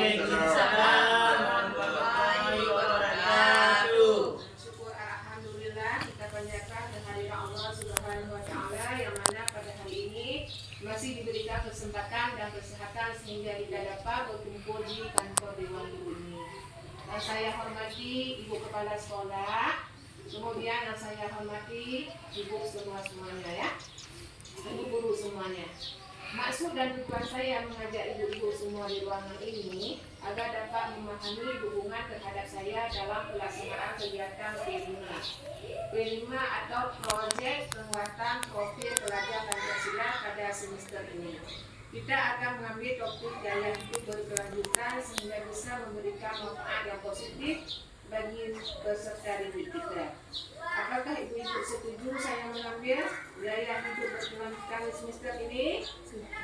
Waalaikumsalam warahmatullahi wabarakatuh. Syukur alhamdulillah kita panjatkan kehadiran Allah Subhanahu wa taala yang mana pada hari ini masih diberikan kesempatan dan kesehatan sehingga kita dapat berkumpul di kantor Dewan Guru ini. Dan saya hormati Ibu Kepala Sekolah, kemudian yang saya hormati Ibu semuanya ya, Ibu guru semuanya. Maksud dan tujuan saya mengajak ibu-ibu semua di ruangan ini agar dapat memahami hubungan terhadap saya dalam pelaksanaan kegiatan P5 atau Projek Penguatan Profil Pelajar Pancasila pada semester ini. Kita akan mengambil topik gaya hidup berkelanjutan sehingga bisa memberikan manfaat yang positif bagi peserta didik kita. Apakah ibu-ibu setuju saya mengambil gaya hidup berkelanjutan di semester ini?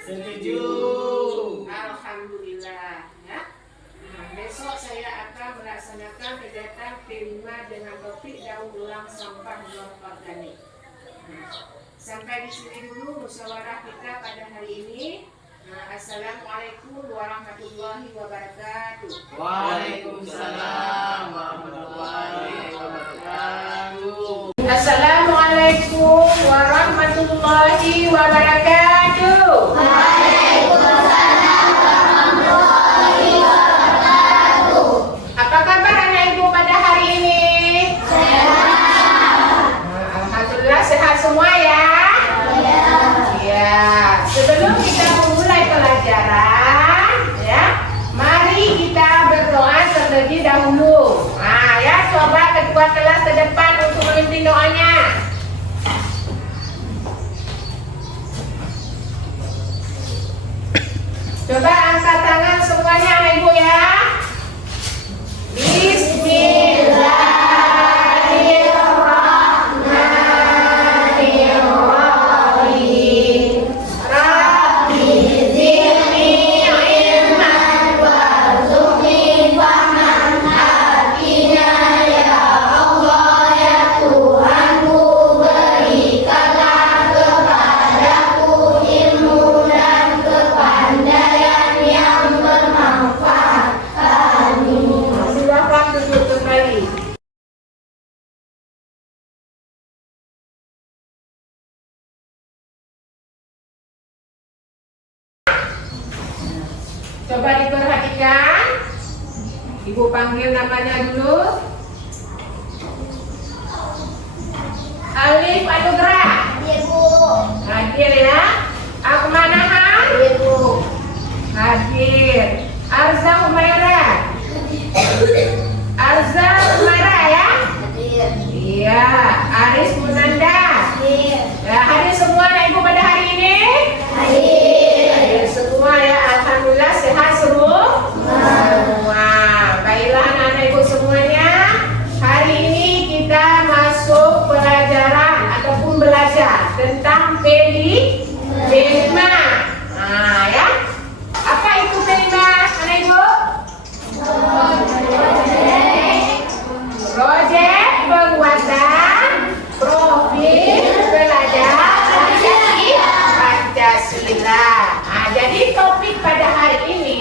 Setuju. Alhamdulillah ya. Besok saya akan melaksanakan kegiatan P5 dengan topik daur ulang sampah non-organik. Sampai di sini dulu musyawarah kita pada hari ini. Assalamualaikum warahmatullahi wabarakatuh. Waalaikumsalam warahmatullahi wabarakatuh. Assalamualaikum warahmatullahi wabarakatuh. Waalaikumsalam warahmatullahi wabarakatuh. Apa kabar anak ibu pada hari ini? Sehat. Alhamdulillah sehat semua ya. Ya. Sebelum kita memulai pelajaran, ya, mari kita berdoa terlebih dahulu. Ya, coba ketua kelas ke depan untuk memimpin doanya. Coba angkat tangan semuanya, anak ibu ya. Bismillahirrahmanirrahim. Rabbi zidni ilman warzuqni fahman hatinya ya Allah ya Tuhanku, berikanlah kepadaku ilmu dan kepandaian yang bermanfaat. Amin. Silakan duduk kembali. Coba diperhatikan. Ibu panggil namanya dulu. Alif Anugrah. Ibu. Hadir ya. Akmanahan. Ibu. Hadir. Arza Humaira. Arza Humaira ya. Hadir. Iya. Aris Munanda. Hadir. Ya, hadir semua anak ibu pada hari ini. Hadir. Hadir semua ya. Alhamdulillah sehat semua. Baiklah anak-anak ibu semuanya. Hari ini kita masuk pelajaran ataupun belajar tentang P5. Ya. Apa itu P5 anak ibu? Projek penguatan profil pelajar Pancasila. Jadi topik pada hari ini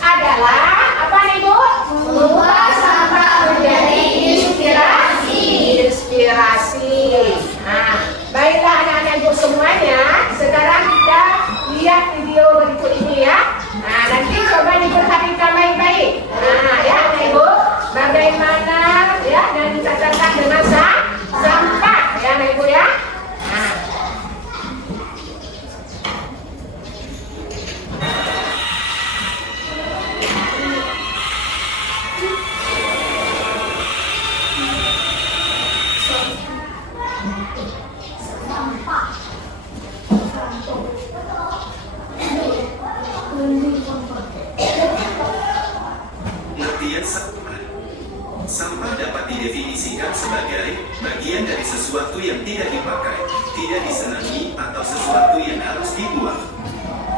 adalah apa nih Bu? Mengubah sampah menjadi inspirasi. Baiklah anak-anak ibu semuanya. Sekarang kita lihat video berikut ini ya. Nanti coba diperhatikan baik-baik. Ya anak ibu, bagaimana ya dan dikatakan dengan sampah ya anak ibu ya. Pengertian sampah. Sampah dapat didefinisikan sebagai bagian dari sesuatu yang tidak dipakai, tidak disenangi, atau sesuatu yang harus dibuang.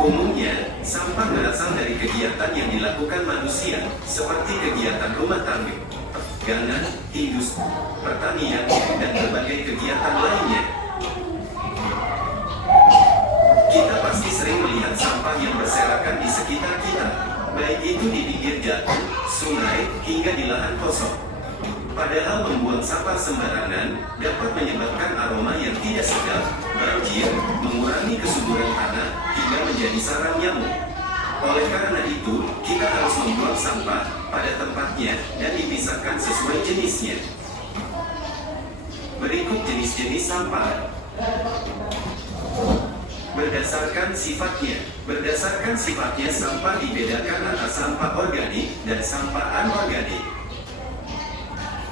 Umumnya, sampah berasal dari kegiatan yang dilakukan manusia, seperti kegiatan rumah tangga, perdagangan, industri, pertanian, dan berbagai kegiatan lainnya. Kita pasti sering melihat sampah yang berserakan di sekitar kita, baik itu yaitu di pinggir jalan, sungai, hingga di lahan kosong. Padahal membuang sampah sembarangan dapat menyebabkan aroma yang tidak sedap, banjir, mengurangi kesuburan tanah, hingga menjadi sarang nyamuk. Oleh karena itu, kita harus membuang sampah pada tempatnya dan dipisahkan sesuai jenisnya. Berikut jenis-jenis sampah. Berdasarkan sifatnya. Berdasarkan sifatnya, sampah dibedakan atas sampah organik dan sampah anorganik.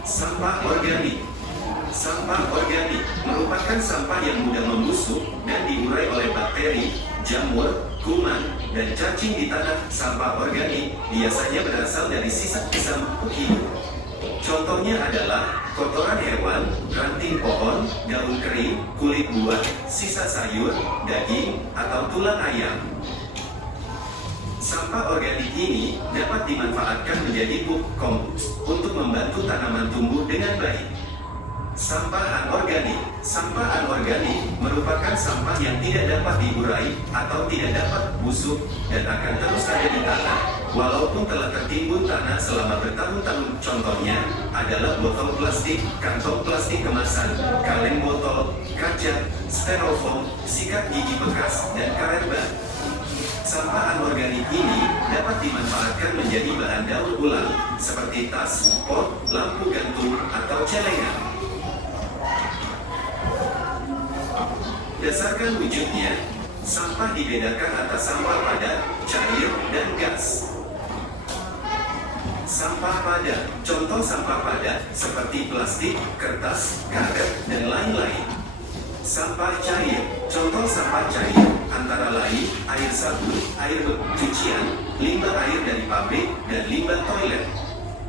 Sampah organik. Sampah organik merupakan sampah yang mudah membusuk dan diurai oleh bakteri, jamur, kuman, dan cacing di tanah. Sampah organik biasanya berasal dari sisa-sisa makhluk hidup. Contohnya adalah kotoran hewan, ranting pohon, daun kering, kulit buah, sisa sayur, daging, atau tulang ayam. Sampah organik ini dapat dimanfaatkan menjadi pupuk kompos untuk membantu tanaman tumbuh dengan baik. Sampah anorganik. Sampah anorganik merupakan sampah yang tidak dapat diurai atau tidak dapat busuk dan akan terus ada di tanah walaupun telah tertimbun tanah selama bertahun-tahun. Contohnya adalah botol plastik, kantong plastik kemasan, kaleng botol, kaca, styrofoam, sikat gigi bekas, dan karet ban. Sampah anorganik ini dapat dimanfaatkan menjadi bahan daur ulang seperti tas, pot, lampu gantung, atau celengan. Berdasarkan wujudnya, sampah dibedakan atas sampah padat, cair, dan gas. Sampah padat. Contoh sampah padat seperti plastik, kertas, karet, dan lain-lain. Sampah cair. Contoh sampah cair antara lain air sabun, air cucian, limbah air dari pabrik, dan limbah toilet.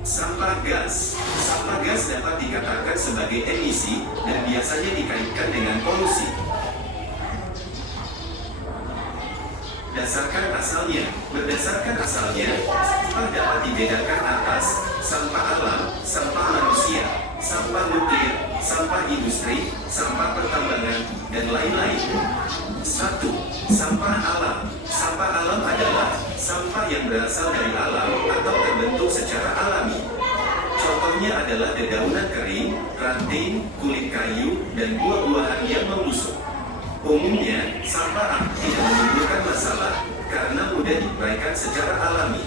Sampah gas. Sampah gas dapat dikatakan sebagai emisi dan biasanya dikaitkan dengan polusi. Berdasarkan asalnya, sampah dapat dibedakan atas sampah alam, sampah manusia, sampah nuklir, sampah industri, sampah pertambangan, dan lain-lain. 1. Sampah alam. Sampah alam adalah sampah yang berasal dari alam atau terbentuk secara alami. Contohnya adalah dedaunan kering, ranting, kulit kayu, dan buah-buahan yang membusuk. Umumnya, sampah tidak menimbulkan masalah karena mudah diuraikan secara alami.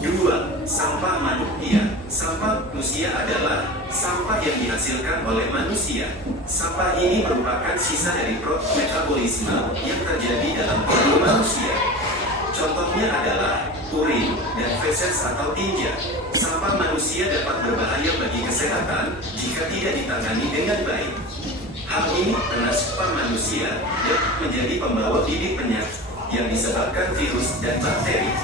2. Sampah manusia. Sampah manusia adalah sampah yang dihasilkan oleh manusia. Sampah ini merupakan sisa dari proses metabolisme yang terjadi dalam tubuh manusia. Contohnya adalah urin dan feses atau tinja. Sampah manusia dapat berbahaya bagi kesehatan jika tidak ditangani dengan baik. Hal ini karena sampah manusia dapat menjadi pembawa bibit penyakit yang disebabkan virus dan bakteri.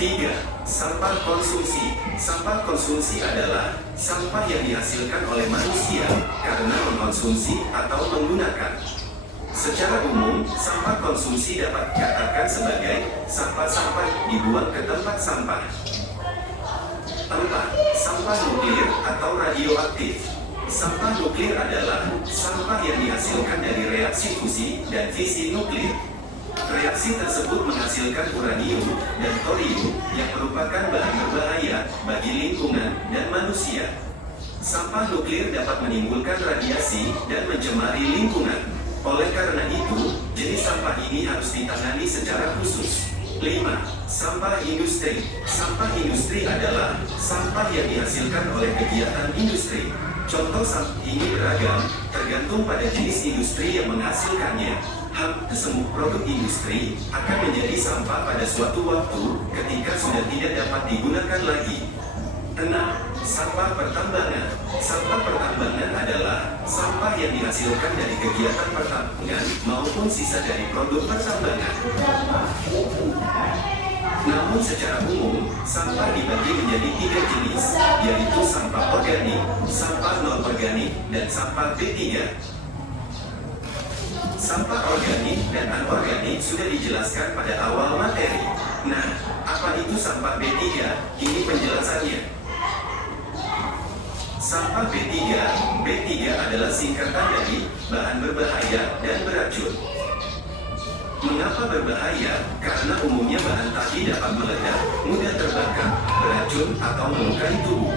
3. Sampah konsumsi. Sampah konsumsi adalah sampah yang dihasilkan oleh manusia karena mengkonsumsi atau menggunakan. Secara umum, sampah konsumsi dapat dikatakan sebagai sampah-sampah dibuang ke tempat sampah. 4. Sampah nuklir atau radioaktif. Sampah nuklir adalah sampah yang dihasilkan dari reaksi fusi dan fisi nuklir. Reaksi tersebut menghasilkan uranium dan thorium yang merupakan bahan berbahaya bagi lingkungan dan manusia. Sampah nuklir dapat menimbulkan radiasi dan mencemari lingkungan. Oleh karena itu, jenis sampah ini harus ditangani secara khusus. 5. Sampah industri. Sampah industri adalah sampah yang dihasilkan oleh kegiatan industri. Contoh sampah ini beragam, tergantung pada jenis industri yang menghasilkannya. Hampir semua produk industri akan menjadi sampah pada suatu waktu ketika sudah tidak dapat digunakan lagi. 6. Sampah pertambangan. Sampah pertambangan adalah sampah yang dihasilkan dari kegiatan pertambangan maupun sisa dari produk pertambangan. Namun secara umum, sampah dibagi menjadi 3 jenis, yaitu sampah organik, sampah non-organik, dan sampah B3. Sampah organik dan anorganik sudah dijelaskan pada awal materi. Nah, apa itu sampah B3? Ini penjelasannya. Sampah B3 adalah singkatan dari bahan berbahaya dan beracun. Mengapa berbahaya? Karena umumnya bahan tadi dapat meledak, mudah terbakar, beracun atau melukai tubuh.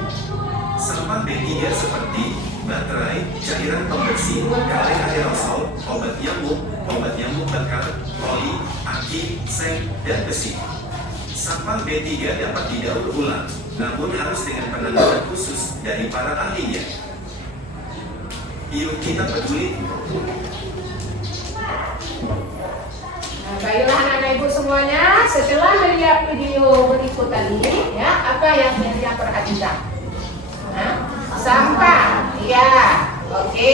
Sampah B3 seperti baterai, cairan pembersih, kaleng aerosol, obat nyamuk bakar, oli, aki, seng, dan besi. Sampah B3 dapat didaur ulang, namun harus dengan penanganan khusus dari para ahlinya. Yuk kita peduli. Baiklah anak-anak ibu semuanya, setelah melihat video berikut tadi, ya, apa yang dia perhatikan? Sampah, ya, oke.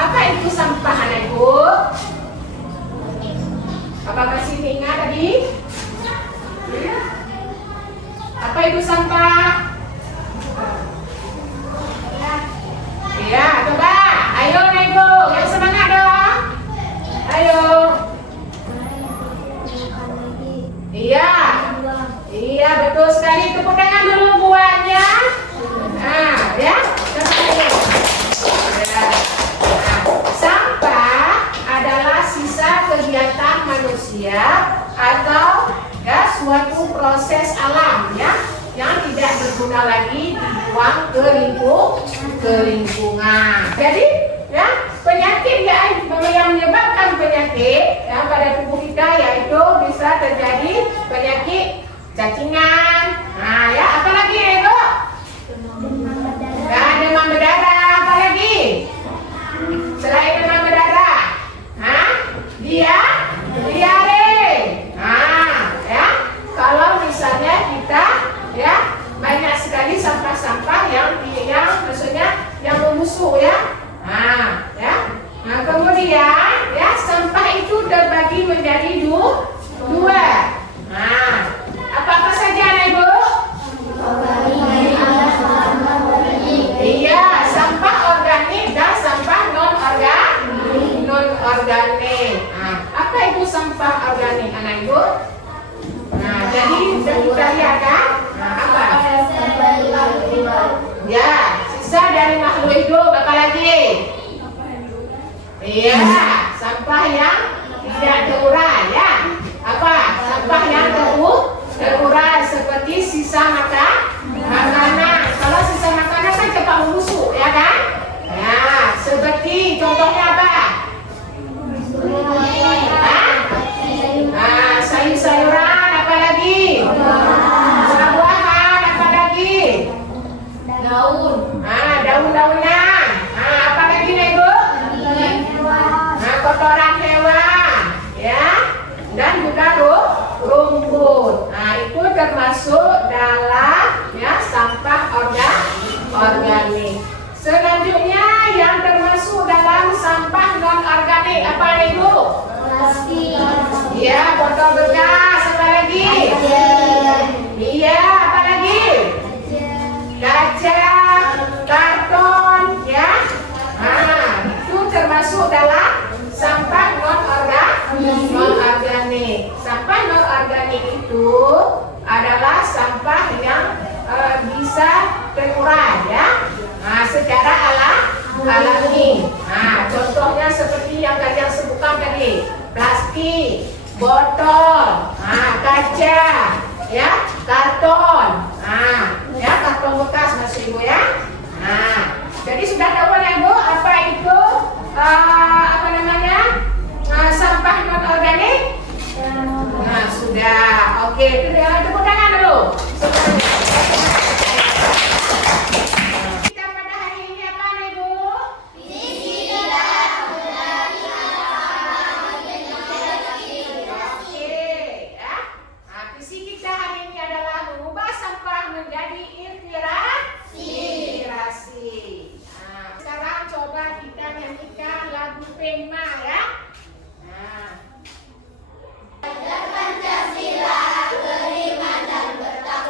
Apa itu sampah anak ibu? Apa masih ingat tadi? Apa itu sampah? Ya, coba. Ayo anak ibu, yang semangat dong. Ayo. Iya, iya betul sekali. Tepuk tangan dulu buatnya. Nah, ya, ya. Nah, sampah adalah sisa kegiatan manusia atau ya suatu proses alam ya yang tidak berguna lagi dibuang ke lingkungan. Jadi ya penyakit yang menyebabkan penyakit ya pada tubuh kita yaitu bisa terjadi penyakit cacingan. Nah ya apalagi itu? Nah, demam berdarah, apa lagi? Selain demam berdarah, diare. Nah ya kalau misalnya kita ya banyak sekali sampah-sampah yang maksudnya yang membusuk ya. Nah, ya. Nah, kemudian ya sampah itu terbagi menjadi dua. Nah, apa saja anak ibu? Iya, sampah organik dan sampah non-organik. Nah, apa itu sampah organik anak ibu? Nah, jadi sudah kita lihat kan? Nah, apa? Ya, sisa dari makhluk hidup, apa lagi? Iya, sampah yang tidak terurai ya. Apa? Sampah yang terurai seperti sisa makanan. Kalau sisa makanan kan cepat membusuk, ya kan? Ya, seperti contohnya apa? Sayur-sayuran, apa lagi? Buah-buahan, apa lagi? Daun-daunan. Apa lagi nih Bu? Kotoran hewan, ya, dan juga rumput. Nah, itu termasuk dalam ya sampah organik. Selanjutnya yang termasuk dalam sampah non organik apa nih Bu? Plastik. Iya, botol bekas, apa lagi? Iya, apa lagi? Kaca, karton, ya. Nah, itu termasuk dalam sampah non-organik. Sampah non-organik itu adalah sampah yang bisa terurai, ya. Nah, secara alami. Nah, contohnya seperti yang kalian sebutkan tadi, plastik, botol, kaca, ya, karton. Nah, ya karton bekas masih Ibu ya. Nah, jadi sudah tahu ya Ibu apa itu sampah non organik? Nah, sudah. Oke, itu tepuk tangan dulu. Kita pada hari ini apa nih Bu? Visi kita hari ini adalah mengubah sampah menjadi inspirasi. Nah, sekarang coba kita nyanyikan lagu Pema ya. Nah. Pancasila, beriman dan bertakwa.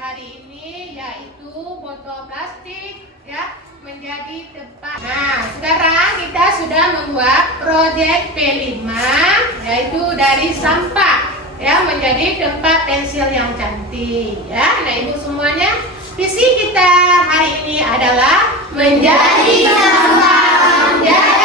hari ini yaitu botol plastik ya menjadi tempat. Nah, sekarang kita sudah membuat proyek P5 yaitu dari sampah ya menjadi tempat pensil yang cantik ya. Nah, Ibu semuanya, visi kita hari ini adalah menjadi sampah menjadi